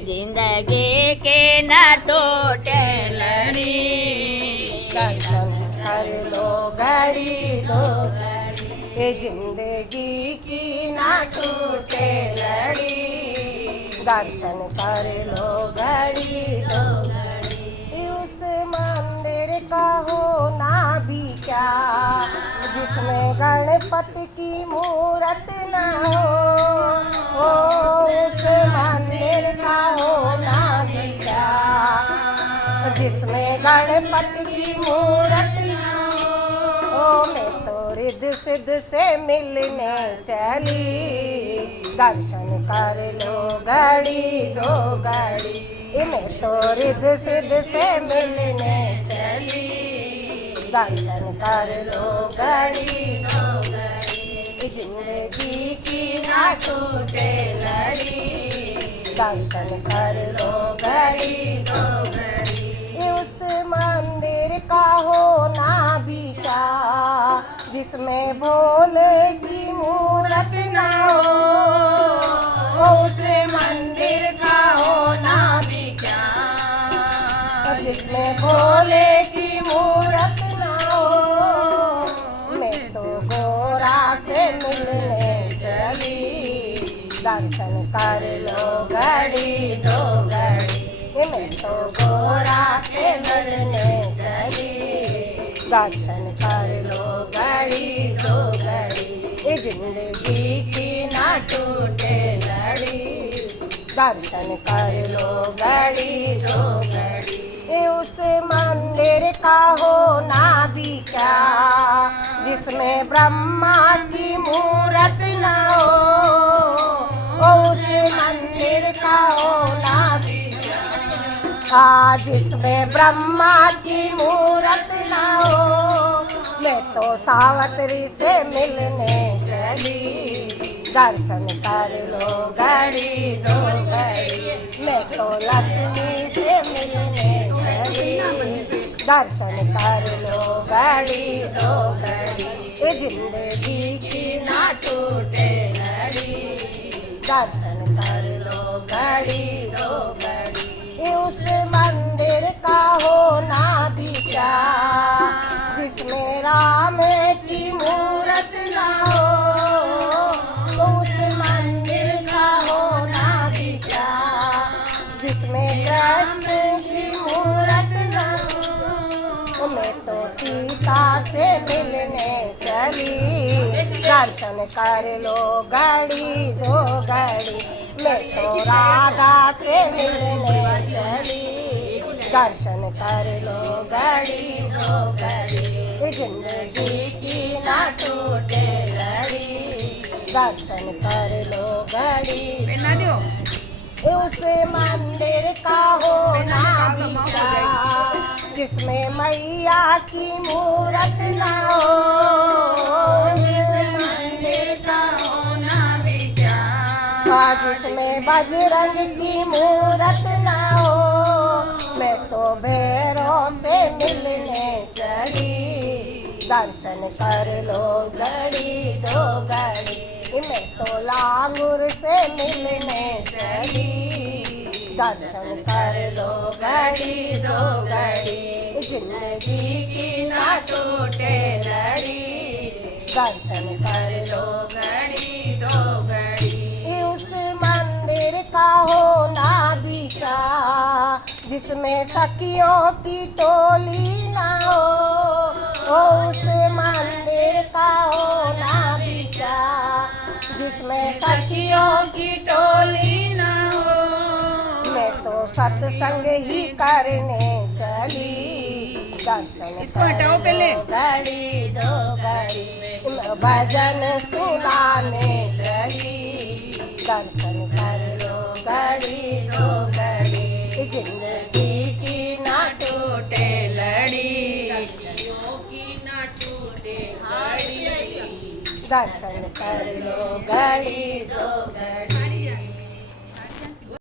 जिंदगी के न टूटे लड़ी, दर्शन कर लो घड़ी दो घड़ी, ये जिंदगी की ना टूटे लड़ी, दर्शन कर लो घड़ी दो घड़ी। उस मंदिर का होना भी क्या, जिसमें गणपति की मूरत न हो, उस मंदिर का होना भी क्या, जिसमें गणपति की मूरत न हो। मैं तो रिद्ध सिद्ध से मिलने चली, दर्शन कर लो घड़ी दो घड़ी, मैं तो रिद्ध सिद्ध से मिलने चली, दर्शन कर लो घड़ी दो घड़ी, जिंदगी की ना टूटे लड़ी, दर्शन कर लो घड़ी दो घड़ी। उस मंदिर का होना भी क्या, जिसमें भोले की मूरत न हो, उस मंदिर का होना भी क्या, जिसमें भोले की मूरत न हो। मैं तो गोरा से मिलने चली, दर्शन कर लो घड़ी दो घड़ी, मैं तो गोरा से मिलने चली, दर्शन कर लो घड़ी दो घड़ी, जिंदगी की ना टूटे लड़ी, दर्शन कर लो घड़ी दो घड़ी। उस मंदिर का होना भी क्या, जिसमें ब्रह्मा की मूरत न हो, उस मंदिर का होना भी क्या, जिसमें ब्रह्मा की मूरत न हो। मैं तो सावत्री से मिलने चली, दर्शन कर लो घड़ी दो घड़ी, मैं तो लक्ष्मी से मिलने चली, दर्शन कर लो घड़ी दो घड़ी, जिंदगी की ना टूटे लड़ी, दर्शन कर लो घड़ी दो घड़ी। उस मंदिर का होना भी क्या, जिसमें राम की मूरत न हो, उस मंदिर का होना भी क्या, जिसमें कृष्ण की मूरत न हो। मैं तो सीता से मिलने चली, दर्शन कर लो घड़ी दो घड़ी, मैं तो राधा से मिलने चली, दर्शन कर लो घड़ी दो घड़ी, जिंदगी की ना टूटे लड़ी, दर्शन कर लो घड़ी। उस मंदिर का होना भी क्या, जिसमें मैया की मूरत न हो, मंदिर का होना भी क्या, जिसमें बजरंग की मूरत न हो। मैं तो भैरव से मिलने चली, दर्शन कर लो घड़ी दो घड़ी, मैं तो लांगुर से मिलने चली, दर्शन कर लो घड़ी दो घड़ी, जिंदगी की ना टूटे लड़ी, दर्शन कर लो घड़ी दो घड़ी। उस मंदिर का होना भी क्या, जिसमें सखियों की टोली ना हो, उस मंदिर का होना भी क्या, जिसमें सखियों की टोली ना हो। मैं तो सत्संग ही करने चली, दर्शन इसको हटाओ पहले, घड़ी दो घड़ी, भजन सुनाने चली, दर्शन कर लो घड़ी दो घड़ी, जिंदगी की ना टूटे लड़ी, दर्शन कर लो घड़ी दो घड़ी।